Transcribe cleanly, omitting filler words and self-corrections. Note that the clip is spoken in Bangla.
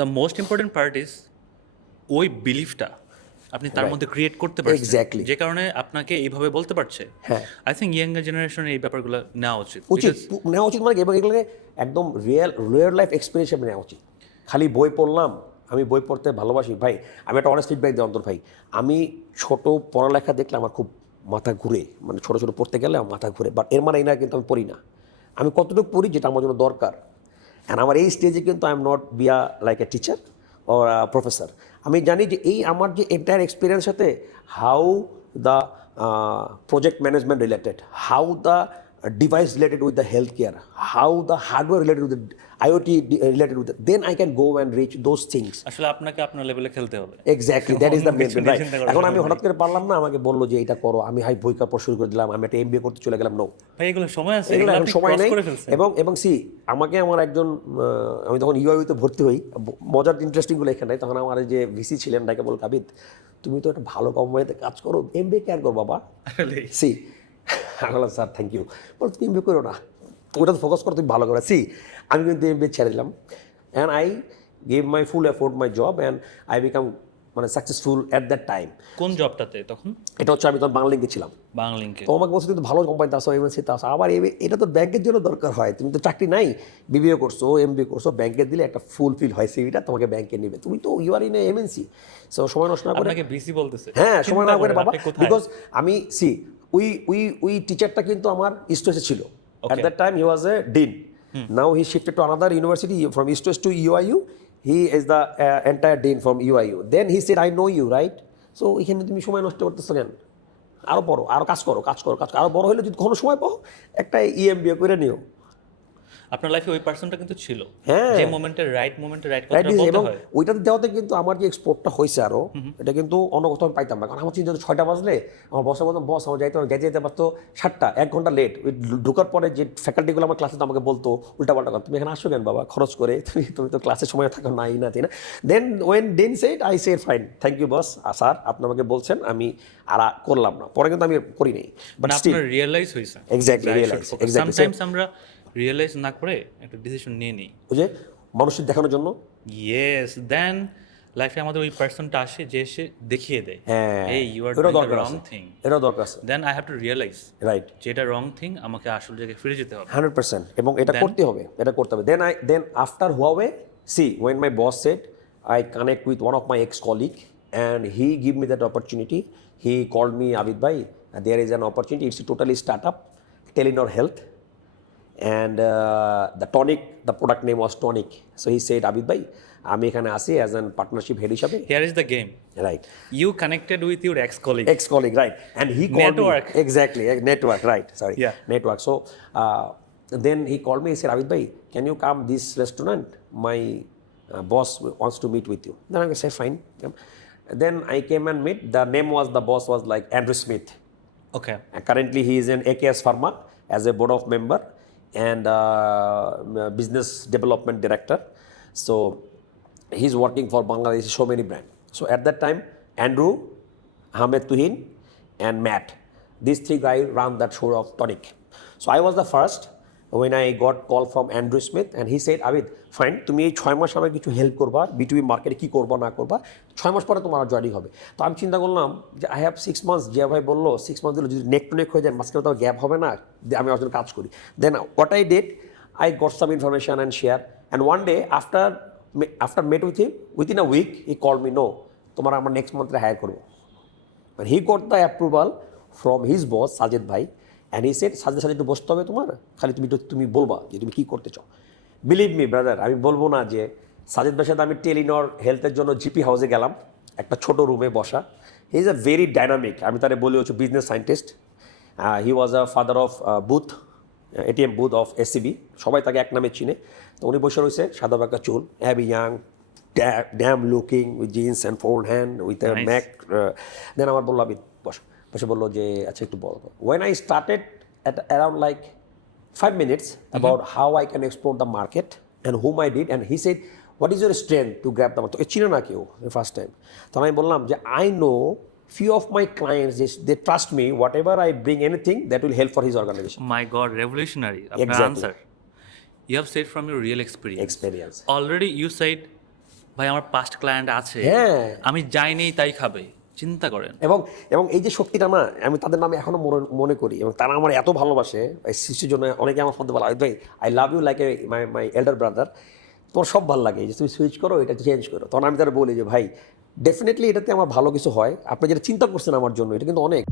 The most important part is ওই বিলিফটা আপনি তার Right. মধ্যে ক্রিয়েট করতে পারছেন, Exactly. যে কারণে আপনাকে এইভাবে বলতে পারছে। হ্যাঁ। আই থিঙ্ক ইয়াঙ্গার জেনারেশনের এই ব্যাপারগুলো নেওয়া উচিত। উচিত Because নেওয়া উচিত মানে কি, এবং এগুলোকে একদম রিয়েল লাইফ এক্সপিরিয়েন্স হিসেবে নেওয়া উচিত। খালি বই পড়লাম, আমি বই পড়তে ভালোবাসি ভাই, আমি একটা অনেস্ট ফিডব্যাক দিই অন্তর ভাই, আমি ছোট পড়ালেখা দেখলে আমার খুব মাথা ঘুরে, মানে ছোটো ছোটো পড়তে গেলে আমার মাথা ঘুরে, বাট এর মানে এই না কিন্তু আমি পড়ি না, আমি কতটুকু পড়ি যেটা আমার জন্য দরকার। অ্যান্ড আমার এই স্টেজে কিন্তু আই এম নট বিয়া like a teacher or professor. আমি জানি যে এই আমার যে এন্টায়ার এক্সপিরিয়েন্স সাথে how the project management related, how the device related with the healthcare, how the hardware related with the IoT related with the, then I can go and reach those things. আসলে আপনাকে আপনার লেভেলে খেলতে হবে। Exactly, that is the main কিছু নিয়ে রাইট। চিন্তা করার এখন দরকার আমি নেই। হঠাৎ করে পারলাম না, আমাকে বললো যে এটা করো, আমি হাই বই পড়া শুরু করে দিলাম, আমি একটা MBA করতে চলে গেলাম। নো, ভাই এগুলো সময় আছে, এগুলো এগুলো এখন আপনি সময় cross নেই। করে ফেলছেন। এবং সি আমাকে আমার একজন আমি তখন ইউআইতে ভর্তি হই, মজার ইন্টারেস্টিংগুলো এখানে, তখন আমার যে ভিসি ছিলেন ডাকে বল, কাবিদ তুমি তো একটা ভালো কোম্পানিতে কাজ করো, MBA কেন করো বাবা? আসলে সি আমি বললাম স্যার থ্যাংক ইউ, বল তুমি MBA করো না, ওটা তো ফোকাস করো, তুমি ভালো করো। সি আমি কিন্তু MBA ছেড়ে দিলাম, and I gave my full effort my job, and I become মানে সাকসেসফুল অ্যাট দ্যাট টাইম। কোন জবটাতে তখন? এটা হচ্ছে আমি তখন বাংলালিংকে ছিলাম। বাংলিংকে। তো আমাকে বলছে তুমি তো ভালো কোম্পানিতে আসো, এমএনসিতে আসো, আবার এটা তো ব্যাংকের জন্য দরকার হয়, তুমি তো চাকরি নাই, BBA করছো, MBA করছো, ব্যাংকে দিলে একটা ফুলফিল হয় সিভিটা, তোমাকে ব্যাংকে নেবে, তুমি তো you are in MNC। So সময় নষ্ট না করে, আপনাকে বিসি বলতেছে? হ্যাঁ সময় চিন্তা না করে করেন, বাবা, আপনি কোথায়? বিকজ আমি সি উই টিচারটা কিন্তু আমার ইস্ট ওয়েস্টে ছিল at that time, he was a dean, now he shifted to another university from East West to UIU, he is the entire dean from UIU, then he said I know you right. So এখানে তুমি সময় নষ্ট করতেছো কেন, আরও পড়ো, আরও কাজ করো, আরও বড় হলে যদি কোনো সময় পাও একটা EMBA করে নিও। আপনার লাইফে ওই পার্সনটা কিন্তু ছিল, হ্যাঁ। যে মোমেন্টে রাইট কথাটা রাইট, বলতে এবং হয়। ওইটাতে দেওয়াতে কিন্তু আমার যে এক্সপোর্টটা হয়েছে আরও, এটা কিন্তু অন্য কোথাও আমি পাইতাম না, কারণ আমার চিন্তা 6টা বাজলে আমার বসের বলতাম, বস আমার যেতে পারতো 7টা, 1 ঘন্টা লেট, ওই ঢোকার পরে যে ফ্যাকাল্টিগুলো আমার ক্লাসে আমাকে বলতো উল্টাপাল্টা কথা, তুমি এখানে আসো কেন বাবা খরচ করে, তুমি তো ক্লাসের সময় থাকো নাই না, তাই না? Then said I said fine, thank you boss, sir আপনি আমাকে বলছেন, আমি আর করলাম না, পরে কিন্তু আমি করি নাই, বাট মানে স্টিল আপনার রিয়েলাইজ হয়েছে। Exactly, realize, exactly. সামটাইমস আমরা রিয়েলাইজ না করে একটা ডিসিশন নিয়ে নিই। ওই যে মানুষের দেখানোর জন্য, ইয়েস, দেন লাইফে আমাদের ওই পার্সনটা আসে যে এসে দেখিয়ে দেয়, হ্যাঁ এই ইউ আর এটাও ডুইং দ্য দরকার রং আছে, থিং। এটাও দরকার আছে, then I have to realise right, যেটা রং থিং, আমাকে আসল জায়গায় ফিরে যেতে হবে। 100%, এবং এটা করতে হবে, then after Huawei, see when my boss said I connect with one of my ex-colleague and he give me that opportunity, he called me, Abid bhai, there is an opportunity, it's a totally startup, Telenor Health, and the product name was Tonic, so he said Abid bhai আমি এখানে আসি অ্যাজ অ্যান পার্টনারশিপ হেড হিসাবে, here is the game, right, you connected with your ex-colleague. ex-colleague, right, and he called Network. me, exactly, network, right, sorry, Yeah. network. So then he called me, he said, Abid bhai, can you come this restaurant, my boss wants to meet with you. Then I said fine. Then I came and meet, the name was, the boss was like Andrew Smith. Okay, Currently he is in AKS Pharma as a board of member and business development director. So he's working for Bangladesh so many brands. So at that time, Andrew, Ahmed Tuhin, and Matt, these 3 guys ran that show of Tonic. So I was the first when I got call from Andrew Smith, and he said, Abid, fine, তুমি এই 6 মাস আমাকে কিছু হেল্প করবা, B2B মার্কেটে কী করবা না করবা, 6 মাস পরে তোমার জয়েনিং হবে। তো আমি চিন্তা করলাম যে আই হ্যাভ 6 মান্থস, যে ভাই বললো 6 মান্থ দিল, যদি নেক টু নেক হয়ে যায় মাঝখানে তো গ্যাপ হবে না, আমি ওর জন্য কাজ করি। Then what I did, I got some information and share, and one day after met with him, within a week he called me, no, তোমার আমরা নেক্সট মান্থে হায়ার করবো। And he got the approval from his boss Sajed ভাই, and he said সাজেদ একটু বসতে হবে তোমার, খালি তুমি বলবা যে তুমি কী করতে চাও। বিলিভ মি ব্রাদার, আমি বলবো না যে সাজেদ ভাইয়ের সাথে আমি টেলিনর হেলথের জন্য জিপি হাউসে গেলাম, একটা ছোট রুমে বসা, he is a very dynamic, আমি তারে বলি হচ্ছে business scientist, he was a father of booth, ATM booth of SCB, সবাই তাকে এক নামে চিনে। তো উনি বসে রয়েছে, সাদা বাঁকা চুল, heavy young, damn looking with jeans and fold hand with a Nice. Mac. Then আমার বললো আবিদ বসে বললো যে আচ্ছা একটু বলো তো। When I started at around like 5 minutes about how I can explore the market and whom I did, and he said what is your strength to grab the market. তো চিনে না কেউ ফার্স্ট টাইম, তখন আমি বললাম যে I know few of my clients, they trust me, whatever I bring anything that will help for his organization. My god, revolutionary আপনার Exactly. Answer. You have said from your real experience. Experience. Already you side ভাই আমার পাস্ট ক্লায়েন্ট আছে, হ্যাঁ। আমি যাইনি তাই খাবে, চিন্তা করেন। এবং এবং এই যে শক্তিটা না, আমি তাদের নামে এখনো মনে করি, এবং তারা আমার এত ভালোবাসে এই সৃষ্টির জন্য। অনেকে আমার ফোন বলে, ভাই I love you like my elder brother, তোমার সব ভালো লাগে, যে তুমি সুইচ করো, এটা চেঞ্জ করো। তখন আমি তারা বলি যে ভাই ডেফিনেটলি এটাতে আমার ভালো কিছু হয়, আপনি যেটা চিন্তা করছেন আমার জন্য এটা কিন্তু অনেক।